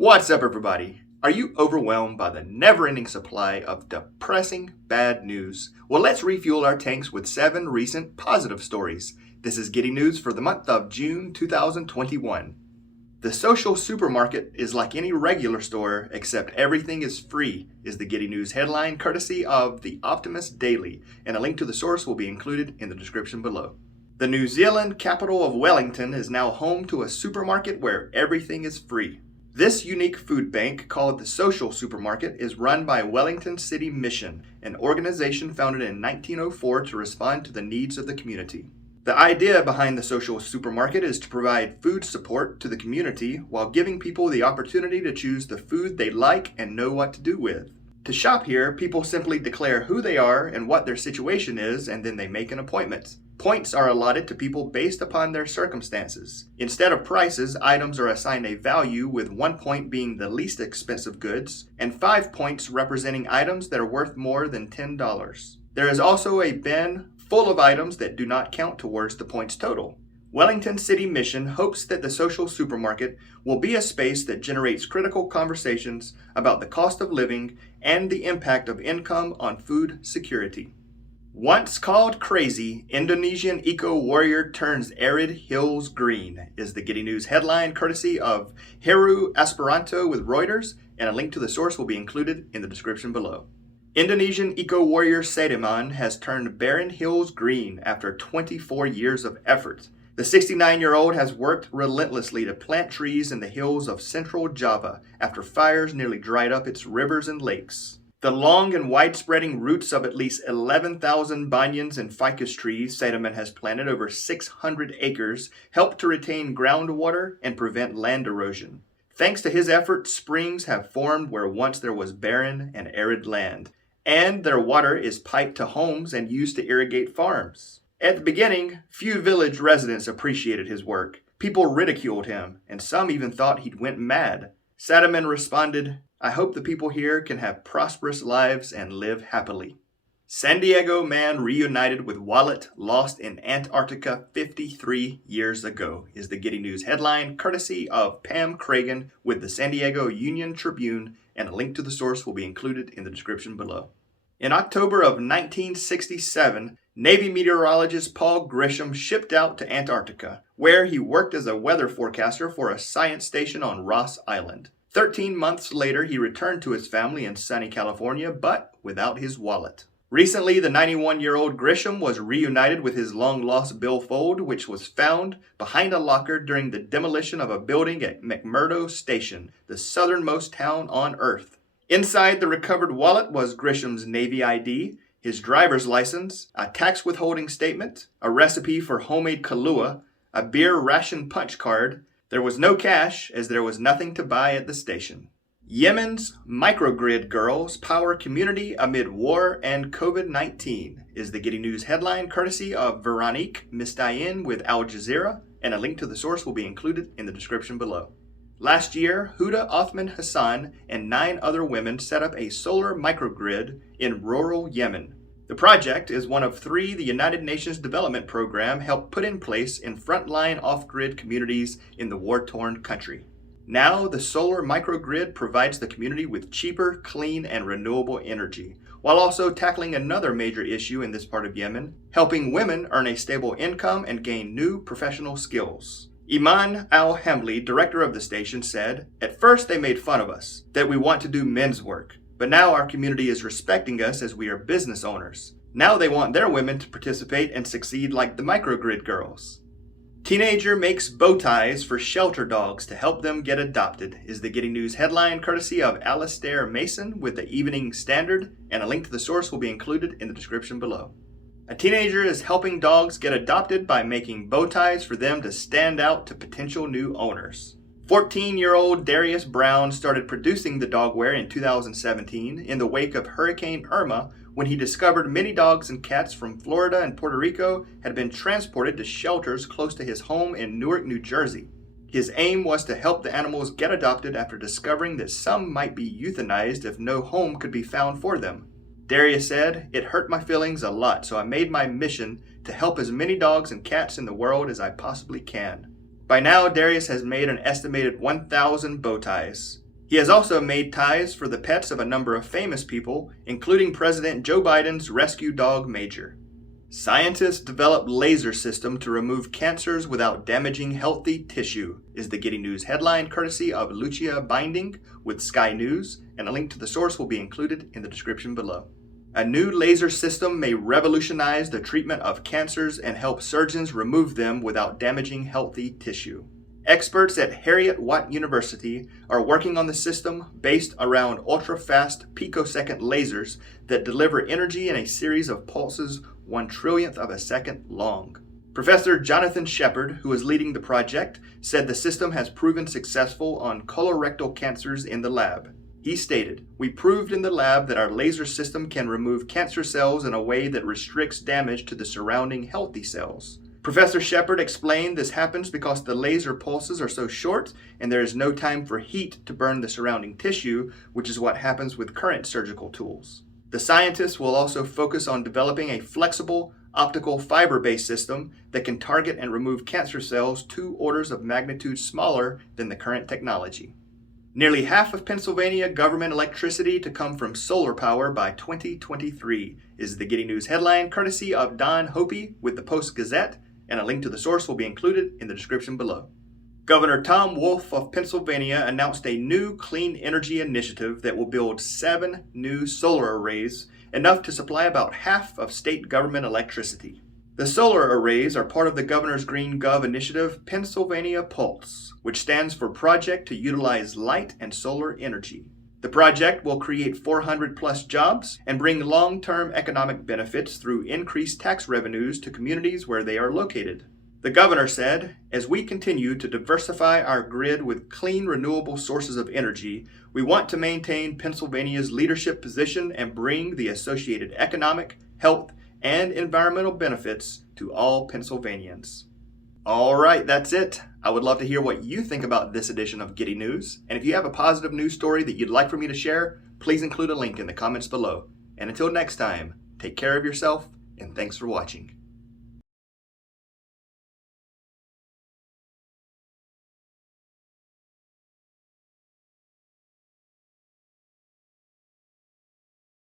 What's up, everybody? Are you overwhelmed by the never-ending supply of depressing bad news? Well, let's refuel our tanks with 7 recent positive stories. This is Getty News for the month of June 2021. The social supermarket is like any regular store, except everything is free, is the Getty News headline, courtesy of the Optimist Daily, and a link to the source will be included in the description below. The New Zealand capital of Wellington is now home to a supermarket where everything is free. This unique food bank, called the Social Supermarket, is run by Wellington City Mission, an organization founded in 1904 to respond to the needs of the community. The idea behind the Social Supermarket is to provide food support to the community while giving people the opportunity to choose the food they like and know what to do with. To shop here, people simply declare who they are and what their situation is, and then they make an appointment. Points are allotted to people based upon their circumstances. Instead of prices, items are assigned a value, with 1 point being the least expensive goods, and 5 points representing items that are worth more than $10. There is also a bin full of items that do not count towards the points total. Wellington City Mission hopes that the Social Supermarket will be a space that generates critical conversations about the cost of living and the impact of income on food security. Once called crazy, Indonesian Ecowarrior turns arid hills green, is the Getty News headline, courtesy of Heru Esperanto with Reuters, and a link to the source will be included in the description below. Indonesian eco-warrior Sadiman has turned barren hills green after 24 years of effort. The 69-year-old has worked relentlessly to plant trees in the hills of central Java after fires nearly dried up its rivers and lakes. The long and widespreading roots of at least 11,000 banyans and ficus trees Sadiman has planted over 600 acres help to retain groundwater and prevent land erosion. Thanks to his efforts, springs have formed where once there was barren and arid land, and their water is piped to homes and used to irrigate farms. At the beginning, few village residents appreciated his work. People ridiculed him, and some even thought he'd went mad. Sadiman responded, "I hope the people here can have prosperous lives and live happily." San Diego man reunited with wallet lost in Antarctica 53 years ago, is the Getty News headline, courtesy of Pam Cragen with the San Diego Union Tribune, and a link to the source will be included in the description below. In October of 1967, Navy meteorologist Paul Grisham shipped out to Antarctica, where he worked as a weather forecaster for a science station on Ross Island. 13 months later, he returned to his family in sunny California, but without his wallet. Recently, the 91-year-old Grisham was reunited with his long-lost billfold, which was found behind a locker during the demolition of a building at McMurdo Station, the southernmost town on Earth. Inside the recovered wallet was Grisham's Navy ID, his driver's license, a tax withholding statement, a recipe for homemade Kahlua, a beer ration punch card. There was no cash, as there was nothing to buy at the station. Yemen's Microgrid girls power community amid war and COVID-19, is the Getty News headline, courtesy of Veronique Mistayin with Al Jazeera, and a link to the source will be included in the description below. Last year, Huda Othman Hassan and 9 other women set up a solar microgrid in rural Yemen. The project is one of 3 the United Nations Development Program helped put in place in frontline off-grid communities in the war-torn country. Now, the solar microgrid provides the community with cheaper, clean, and renewable energy, while also tackling another major issue in this part of Yemen, helping women earn a stable income and gain new professional skills. Iman Al-Hamli, director of the station, said, "At first they made fun of us, that we want to do men's work, but now our community is respecting us as we are business owners. Now they want their women to participate and succeed like the microgrid girls." Teenager makes bow ties for shelter dogs to help them get adopted, is the Getty News headline, courtesy of Alastair Mason with the Evening Standard, and a link to the source will be included in the description below. A teenager is helping dogs get adopted by making bow ties for them to stand out to potential new owners. 14-year-old Darius Brown started producing the dogwear in 2017 in the wake of Hurricane Irma, when he discovered many dogs and cats from Florida and Puerto Rico had been transported to shelters close to his home in Newark, New Jersey. His aim was to help the animals get adopted after discovering that some might be euthanized if no home could be found for them. Darius said, "It hurt my feelings a lot, so I made my mission to help as many dogs and cats in the world as I possibly can." By now, Darius has made an estimated 1,000 bow ties. He has also made ties for the pets of a number of famous people, including President Joe Biden's rescue dog Major. Scientists develop laser system to remove cancers without damaging healthy tissue, is the Getty News headline courtesy of Lucia Binding with Sky News, and a link to the source will be included in the description below. A new laser system may revolutionize the treatment of cancers and help surgeons remove them without damaging healthy tissue. Experts at Heriot-Watt University are working on the system based around ultra-fast picosecond lasers that deliver energy in a series of pulses 1/1,000,000th of a second long. Professor Jonathan Shepard, who is leading the project, said the system has proven successful on colorectal cancers in the lab. He stated, "We proved in the lab that our laser system can remove cancer cells in a way that restricts damage to the surrounding healthy cells." Professor Shepard explained this happens because the laser pulses are so short and there is no time for heat to burn the surrounding tissue, which is what happens with current surgical tools. The scientists will also focus on developing a flexible, optical fiber-based system that can target and remove cancer cells 2 orders of magnitude smaller than the current technology. Nearly half of Pennsylvania government electricity to come from solar power by 2023 is the Getty News headline courtesy of Don Hopi with the Post-Gazette, and a link to the source will be included in the description below. Governor Tom Wolf of Pennsylvania announced a new clean energy initiative that will build 7 new solar arrays, enough to supply about half of state government electricity. The solar arrays are part of the governor's Green Gov initiative, Pennsylvania Pulse, which stands for Project to Utilize Light and Solar Energy. The project will create 400+ jobs and bring long-term economic benefits through increased tax revenues to communities where they are located. The governor said, "As we continue to diversify our grid with clean, renewable sources of energy, we want to maintain Pennsylvania's leadership position and bring the associated economic, health, and environmental benefits to all Pennsylvanians." All right, that's it. I would love to hear what you think about this edition of Getty News. And if you have a positive news story that you'd like for me to share, please include a link in the comments below. And until next time, take care of yourself, and thanks for watching.